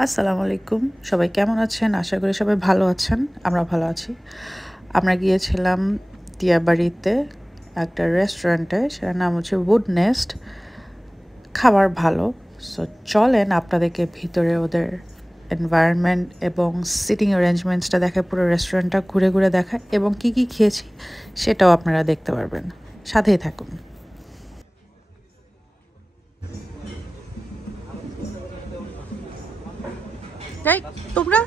আসসালামু আলাইকুম, সবাই কেমন আছেন? আশা করি সবাই ভালো আছেন। আমরা ভালো আছি। আমরা গিয়েছিলাম দিয়াবাড়িতে একটা রেস্টুরেন্টে, সেটার নাম হচ্ছে উড নেস্ট। খাবার ভালো। সো চলেন আপনাদেরকে ভিতরে ওদের এনভায়রনমেন্ট এবং সিটিং অ্যারেঞ্জমেন্টসটা দেখায়, পুরো রেস্টুরেন্টটা ঘুরে ঘুরে দেখায় এবং কি কি খেয়েছি সেটাও আপনারা দেখতে পারবেন। সাথেই থাকুন। যাই তোমরা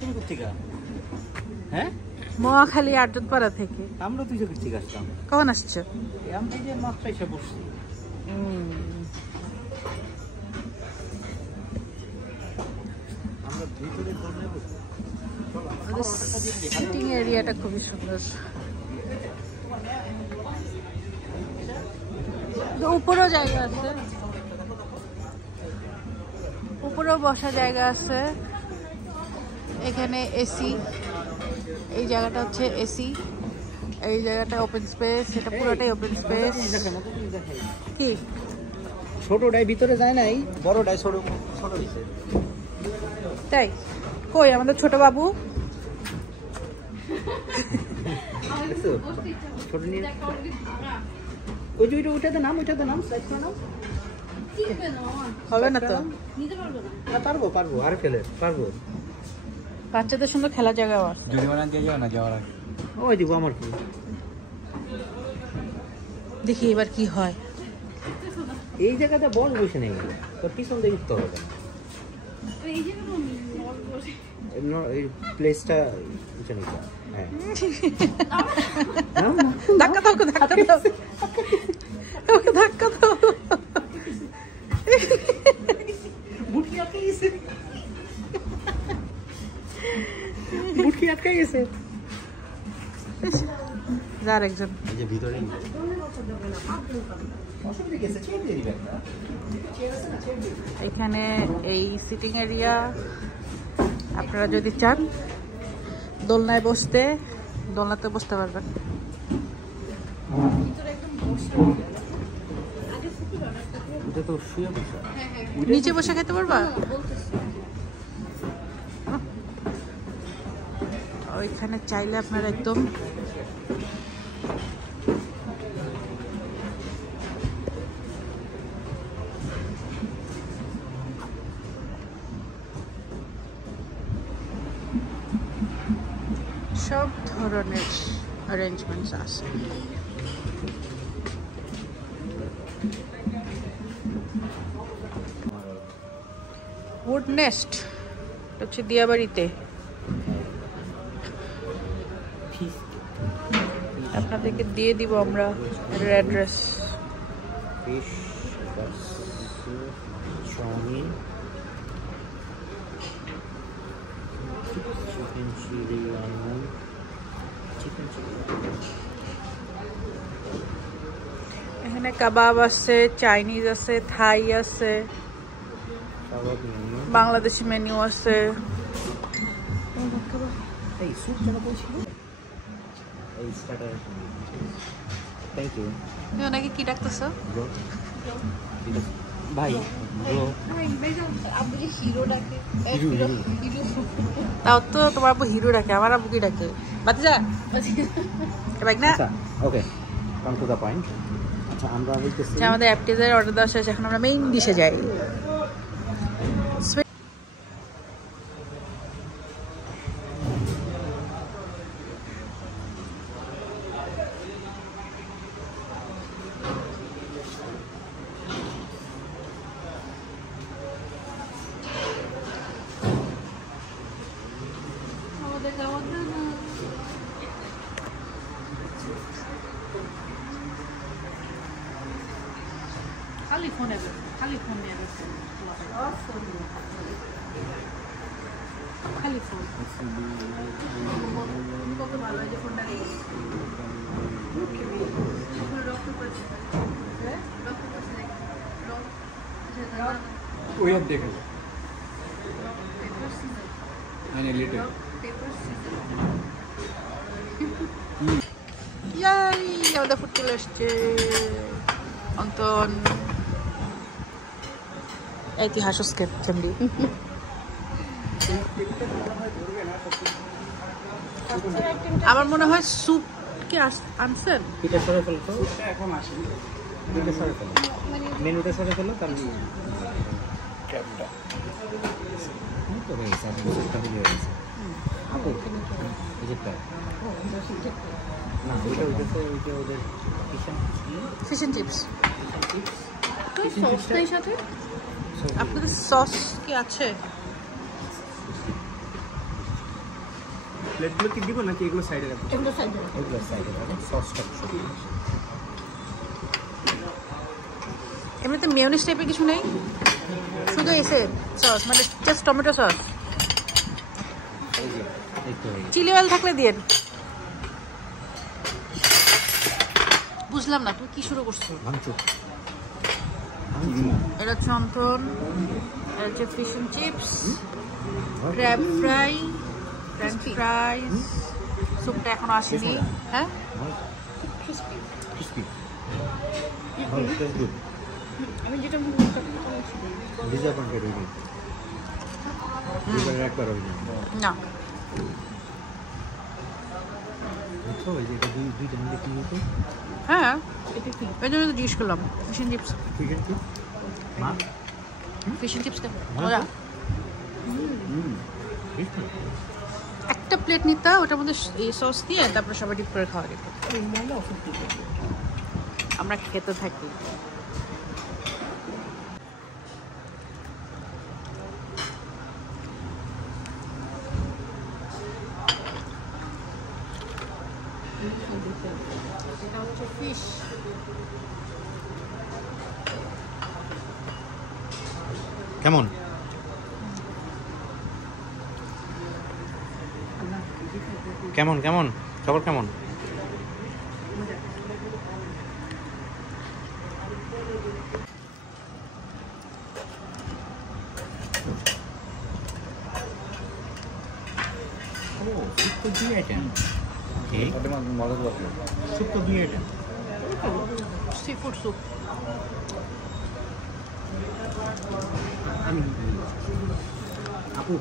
তুমি কোথেকে? হ্যাঁ, মহাখালী আর্যপাড়া থেকে। আমরা দুইজন থেকে আসলাম। কখন আসছো? আমি যে মাত্র এসে বসছি। আমরা ভিতরে সিটিং এরিয়াটা খুবই সুন্দর। উপরেও জায়গা আছে, উপরেও বসার জায়গা আছে। এখানে এসি, এই জায়গাটা হচ্ছে এসি, এই জায়গাটা ওপেন স্পেস, এটা পুরোটাই ওপেন স্পেস। কি ছোটটাই ভিতরে যায় নাই, বড়টাই ছোট ছোট হয়েছে। তাই? কই আমাদের ছোট বাবু? ছোট নিয়ে ওই যে ওইটাতে নাম, ওইটাতে নাম, সাইড করে নাম। হবে না তো? না, পারবো পারবো, আর ফেলে পারবো। বাচ্চাদের সুন্দর খেলার জায়গাও আছে। জরিমানা দিয়ে যাও না যাওয়ার আগে। ওই দিব আমার কি, দেখি এবার কি হয়। এই জায়গাতে বল বসে নেই, তোর পিছন দিয়ে উঠতে হবে। এই প্লেসটা উঠে নিতে। হ্যাঁ, ধাক্কা দাও, ধাক্কা দাও, ওকে ধাক্কা দাও। বুটকি আটকে গেছে, বুটকি আটকে গেছে। যার একজন এই যে ভিতরে এখানে এই সিটিং এরিয়া। আপনারা যদি চান দোলনায় বসতে, দোলনাতে বসতে পারবেন। নিচে বসে খেতে পারবা? ওইখানে চাইলে আপনারা একদম সব ধরনের অ্যারেঞ্জমেন্টস আছে। উড নেস্ট হচ্ছে দিয়াবাড়িতে। আপনাদেরকে দিয়ে দিব আমরা এর address. Fish, chow mein, chicken chilli, lemon, chicken chilli. এখানে কাবাব আছে, চাইনিজ আছে, থাই আছে, বাংলাদেশি মেনু আছে। এই স্যুপ যেন বলছিল, এই স্টার্টার। Thank you. তুমি ওনাকে কি ডাকতেছো? ভাই ব্রো, তাও তো তোমার আব্বু হিরো ডাকে, আমার আব্বু কি ডাকে? বাতিজা বাইক না। ওকে, কাম টু দ্য পয়েন্ট। আচ্ছা, আমরা বলতেছি আমাদের অ্যাপটিজার অর্ডার দেওয়া শেষ, এখন আমরা মেইন ডিশে যাই। খালি ফোনে খালি ফোন নিয়ে খালি ফোন কত ভালো হয় যে ফোনটা ওই দেখে লিটল ইয়াই আমাদের ফুড চলে এসছে। অন্তন ঐতিহাসিক ফ্যামিলি। আমার মনে হয় স্যুপ কি আনছেন? এটা সরে ফেলতো, এখন আসেনি। এটা সরে ফেলো, মেনুটা সরে ফেলো, তাহলে ক্যাপটা তো হয়ে গেছে। আপনি সেটা হয়ে গেছে আপু, এই যে না ওইটা ওদের ফিশ এন্ড চিপস। সস নাই সাথে? আপনাদের সস কি আছে? প্লেটগুলো কি দিব নাকি এগুলো সাইডে রাখবো? এগুলো সাইডে এগুলো সাইডে রাখবো, সসটা এমনিতে মেয়োনিজ টাইপের কিছু নেই, শুধু এসে সস, মানে just tomato sauce. Chilli oil থাকলে দিয়েন। বুঝলাম না তুমি কি শুরু করছো? এটা চন্দন, এটা হচ্ছে fish and chips, crab fry, French fries. স্যুপটা এখনো আসেনি। হ্যাঁ আমি যেটা না, হ্যাঁ এই জন্য তো জিজ্ঞেস করলাম। Fish and chips, fish and chips মজা। একটা প্লেট নিতে, ওটার মধ্যে এই সস দিয়ে তারপরে সবাই ডিপ করে খাওয়া যেত। আমরা খেতে থাকি। এটা হচ্ছে ফিশ। কেমন? কেমন কেমন খাবার কেমন? Sea food soup. আপু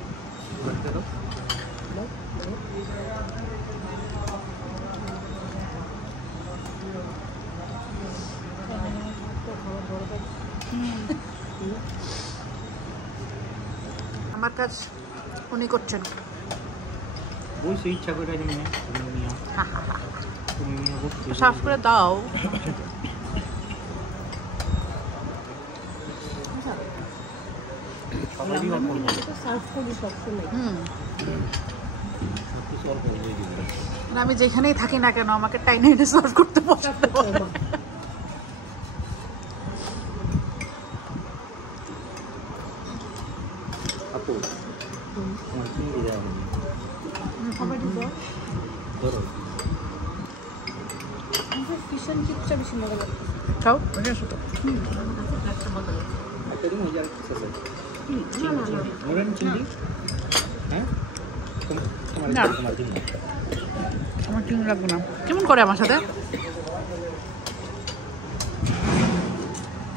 আমার কাজ উনি করছেন। ওই সেই ইচ্ছা করে তুমি সার্ভ করে দাও। আমি যেখানেই থাকি না কেন আমাকে টাইনে এনে সার্ভ করতে পছন্দ করে। আপু আমার চিংড়ি দেওয়া ধরো ফিশ এন্ড চিপসটা বেশি মজা লাগে। খাও ওটা শুধু একটা দিন ওই যে চিংড়ি। হ্যাঁ না, আমার চিংড়ি লাগবে না। কেমন করে আমার সাথে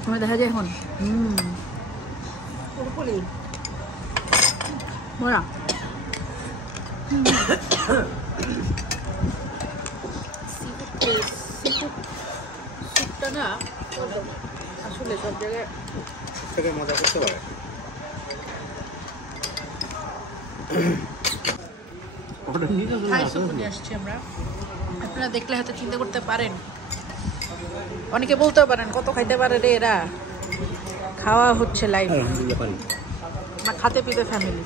তুমি দেখা যায় এখন। পুরোপুরি মজা। স্যুপটা না আসলে সব জায়গায় থেকে মজা করতে পারে। থাই স্যুপ নিয়ে আসছি আমরা। আপনারা দেখলে হয়তো চিন্তা করতে পারেন, অনেকে বলতেও পারেন কত খাইতে পারে রে এরা। খাওয়া হচ্ছে লাইভ, আমরা খাতে পিতে ফ্যামিলি।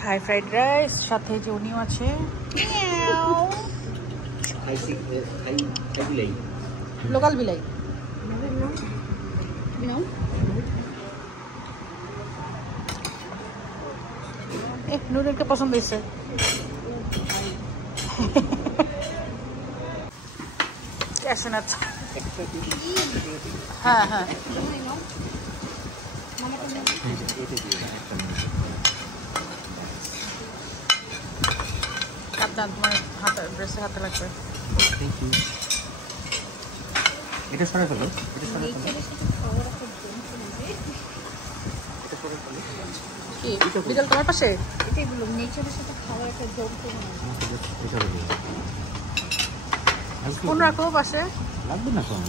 থাই ফ্রাইড রাইস, সাথে যে উনিও আছে। লোকাল বিলাই You know? নুডলকে পছন্দ হয়েছে। আসেন আচ্ছা। হ্যাঁ হ্যাঁ সাবধান, তোমার হাতে ড্রেসে হাতে লাগবে। এটা সরে ফেলো, এটা সরে ফেলো। কি বিড়াল তোমার পাশে? এটাই বললাম, নেচারের সাথে খাওয়ার একটা যোগ তো ফোন রাখো পাশে। লাগবে না কোন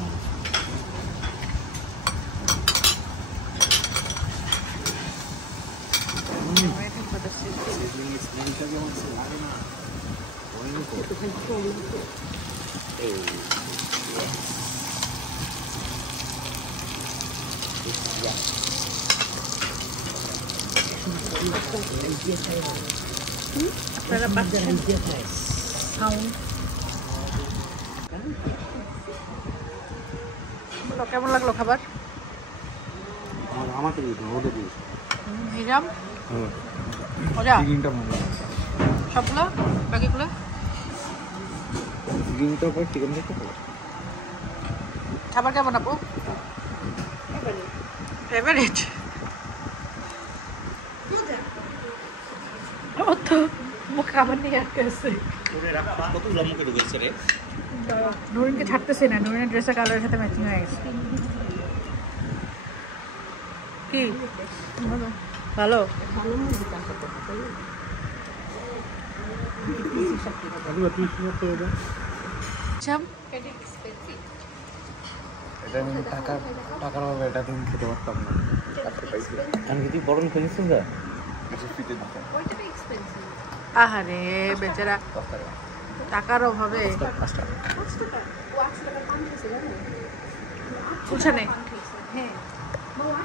আপনারা পাচ্ছেন সাউন্ড। কেমন লাগলো খাবার? আমাকে দিতে ওদের দিই হিরাম মজা সবগুলো বাকিগুলো গ্রিনটা পর চিকেন দেখতে পাবো। খাবার কেমন আপু? ফেভারিট। ও তো মুখ খাবার নিয়ে আটকে আছে। কতগুলো মুখে ঢুকেছে রে? নুরিনকে ছাড়তেছে না, নুরিনের ড্রেসের কালারের সাথে ম্যাচিং হয়ে গেছে। কি ভালো? এটা আমি টাকার অভাবে এটা তুমি খেতে পারতাম না। আমি যদি বরণ খেয়েছি না আহারে বেচারা টাকার অভাবে গুলশানে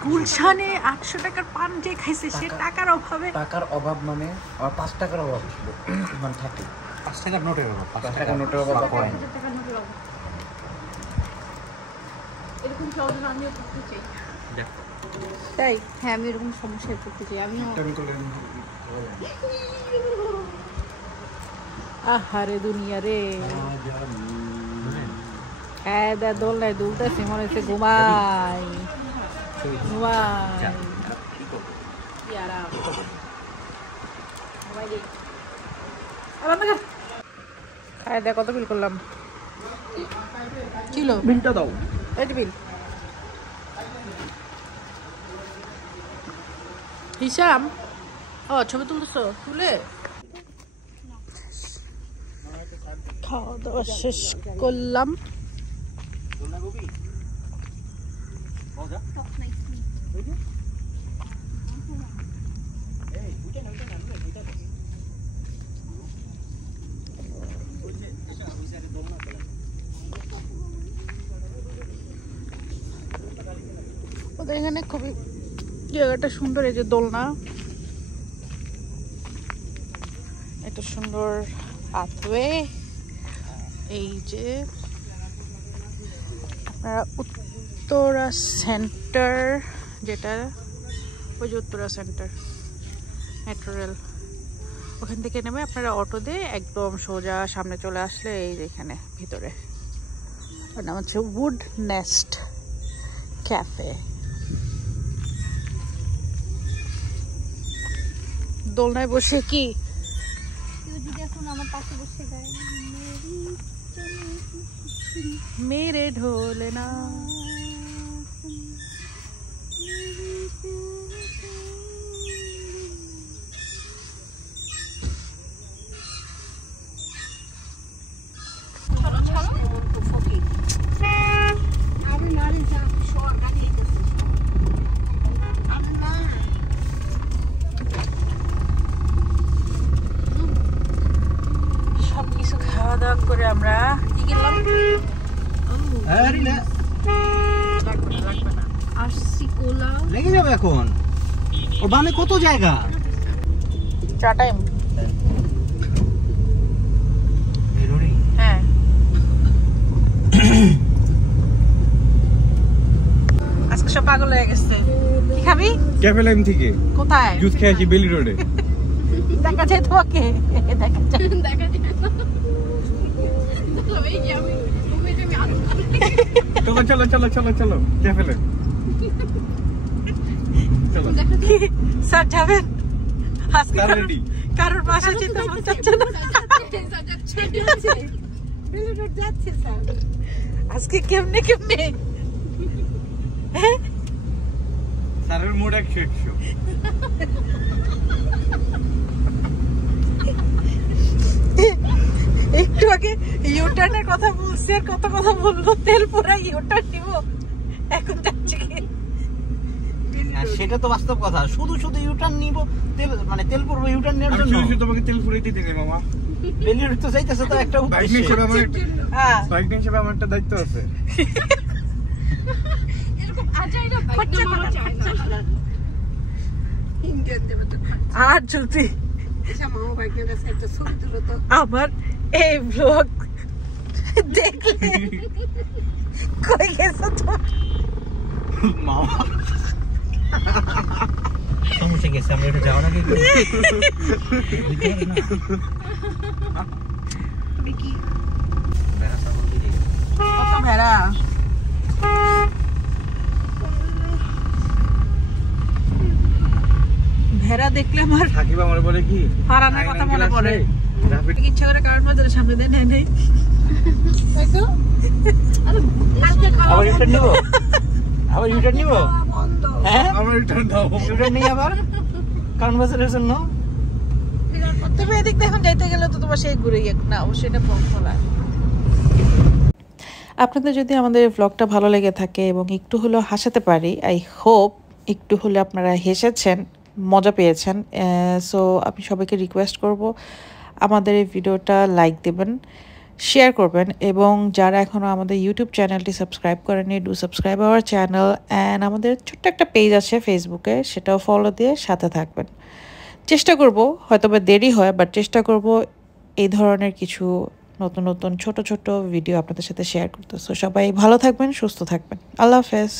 গুলশানে 800 টাকার পান যে খাইছে সে টাকার অভাবে। টাকার অভাব মানে আমার 5 টাকার অভাব ছিল, মানে থাকে 5 টাকার নোটের অভাব, 5 টাকার নোটের অভাব হয়। এরকম সহজ আমিও করতে চাই। তাই হ্যাঁ, আমি এরকম সমস্যায় পড়তে চাই। আমিও আহারে দুনিয়া রে। হ্যাঁ দা দোলনায় দুলতেছে, মনে হচ্ছে ঘুমাই ঘুমাই। খায় দেখ কত বিল করলাম। কিলো বিলটা দাও। এই বিল হিসাব। ও ছবি তুলতেছো? তুলে খাওয়া দাওয়া শেষ করলাম। ওদের এখানে খুবই জায়গাটা সুন্দর। এই যে দোলনা, এত সুন্দর পাথওয়ে। এই যে আপনারা উত্তরা সেন্টার, যেটা ওই যে উত্তরা সেন্টার মেট্রো রেল, ওখান থেকে নেমে আপনারা অটো দিয়ে একদম সোজা সামনে চলে আসলে এই যেখানে ভিতরে ওর নাম হচ্ছে উড নেস্ট ক্যাফে। দোলনায় বসে কি আমার পাশে বসে গায় মেরে ঢোলে না। সবকিছু খাওয়া দাওয়া করে আমরা কি গেলাম? লেগে যাবে এখন। ওর বামে কত জায়গা? চা টাইম। হ্যাঁ আজকে সব পাগল হয়ে গেছে। কি খাবি? ক্যাফে লাইম থেকে কোথায়? জুস খেয়েছি বেলি রোডে। দেখা যায় তোমাকে? দেখা যায়। চলো চলো চলো চলো চলো ক্যাফে লাইম। চলো স্যার যাবেন? আজকে স্যার রেডি। কারোর বাসা যেতে মন চাচ্ছে না। আজকে কেমনে কেমনে স্যারের মুড 100 একটু আগে ইউটার্নের কথা বলছি আর কত কথা বললো, তেল পুরা ইউটার্ন নিব এখন যাচ্ছে কি? সেটা তো বাস্তব কথা, শুধু শুধু ইউটার্ন নিব, তেল মানে তেল পড়বো ইউটার্ন নেওয়ার জন্য। আমি তোমাকে তেল ফুরাইতে দিই মামা। বেলি রোড তো যাইতেছে তো একটা বাইক উদ্দেশ্যে। হিসেবে আমার হ্যাঁ বাইক হিসেবে আমার একটা দায়িত্ব আছে। আর যদি আমার এই ব্লগ দেখলে কই গেছো তো? মামা সমস্যা গেছে, আমরা এটা যাওয়ার আগে ভেড়া ভেড়া দেখলে আমার সাকিব আমার বলে কি হারানোর কথা মনে পড়ে। রাফিড ইচ্ছা করে কারণ মধ্যে সামনে দেয় নেই নেই আবার ইউটার্ন নিব, আবার ইউটার্ন নিব। হ্যাঁ আমার রিটার্ন দাও। ইউটার্ন নিয়ে আবার কারণ বাজারের জন্য। তুমি এদিক দিয়ে এখন যাইতে গেলে তো তোমার সেই ঘুরে গিয়ে না, অবশ্যই এটা খোলা। আপনাদের যদি আমাদের ব্লগটা ভালো লেগে থাকে এবং একটু হলেও হাসাতে পারি, আই হোপ একটু হলে আপনারা হেসেছেন, মজা পেয়েছেন। সো আমি সবাইকে রিকোয়েস্ট করব আমাদের এই ভিডিওটা লাইক দেবেন, শেয়ার করবেন, এবং যারা এখনও আমাদের ইউটিউব চ্যানেলটি সাবস্ক্রাইব করেনি, do subscribe our channel. And আমাদের ছোট্ট একটা পেজ আছে ফেসবুকে, সেটাও ফলো দিয়ে সাথে থাকবেন। চেষ্টা করব, হয়তো বা দেরি হয়, বাট চেষ্টা করব এই ধরনের কিছু নতুন নতুন ছোট ছোট ভিডিও আপনাদের সাথে শেয়ার করতে। সো সবাই ভালো থাকবেন, সুস্থ থাকবেন। আল্লাহ হাফেজ।